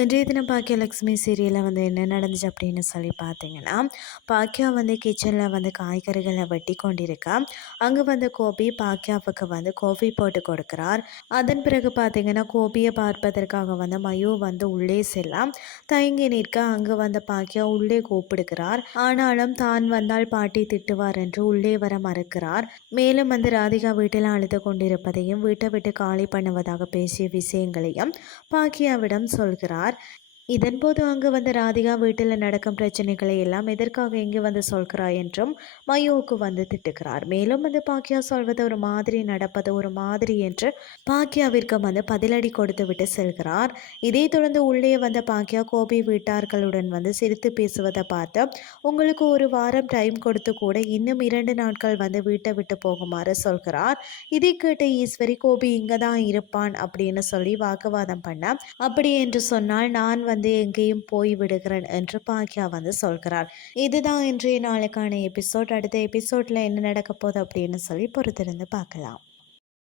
இன்றைய தினம் பாக்கியலக்ஷ்மி சீரியலில் வந்து என்ன நடந்துச்சு அப்படின்னு சொல்லி பார்த்தீங்கன்னா பாக்கியா வந்து கிச்சனில் வந்து காய்கறிகளை வெட்டி கொண்டிருக்கா. அங்கே வந்து கோபி பாக்கியாவுக்கு வந்து கோபி போட்டு கொடுக்குறார். அதன் பிறகு பார்த்தீங்கன்னா கோபியை பார்ப்பதற்காக வந்து மயு வந்து உள்ளே செல்லாம் தயங்கி நிற்க அங்கே வந்து பாக்கியா உள்ளே கூப்பிடுகிறார். ஆனாலும் தான் வந்தால் பாட்டி திட்டுவார் என்று உள்ளே வர மறுக்கிறார். மேலும் வந்து ராதிகா வீட்டில் அழுது கொண்டிருப்பதையும் வீட்டை விட்டு காலி பண்ணுவதாக பேசிய விஷயங்களையும் பாக்கியாவிடம் சொல்கிறார். আর இதன்போது அங்கு வந்த ராதிகா வீட்டில் நடக்கும் பிரச்சனைகளை எல்லாம் எதற்காக இங்கு வந்து சொல்கிறாய் என்றும் மயோவுக்கு வந்து திட்டுகிறார். மேலும் வந்து பாக்கியா சொல்வது ஒரு மாதிரி நடப்பது ஒரு மாதிரி என்று பாக்கியாவிற்கு வந்து பதிலடி கொடுத்து விட்டு செல்கிறார். இதை தொடர்ந்து உள்ளே வந்த பாக்கியா கோபி வீட்டார்களுடன் வந்து சிரித்து பேசுவதை பார்த்து உங்களுக்கு ஒரு வாரம் டைம் கொடுத்து கூட இன்னும் இரண்டு நாட்கள் வந்து வீட்டை விட்டு போகுமாறு சொல்கிறார். இதை கேட்ட ஈஸ்வரி கோபி இங்கே தான் இருப்பான் அப்படின்னு சொல்லி வாக்குவாதம் பண்ண அப்படி என்று சொன்னால் நான் வந்து எங்கேயும் போய் விடுகிறேன் என்று பாக்யா வந்து சொல்கிறார் இதுதான் இன்றைய நாளுக்கான எபிசோட். அடுத்த எபிசோட்ல என்ன நடக்க போகுது? அப்படின்னு சொல்லி பொறுத்திருந்து பார்க்கலாம்.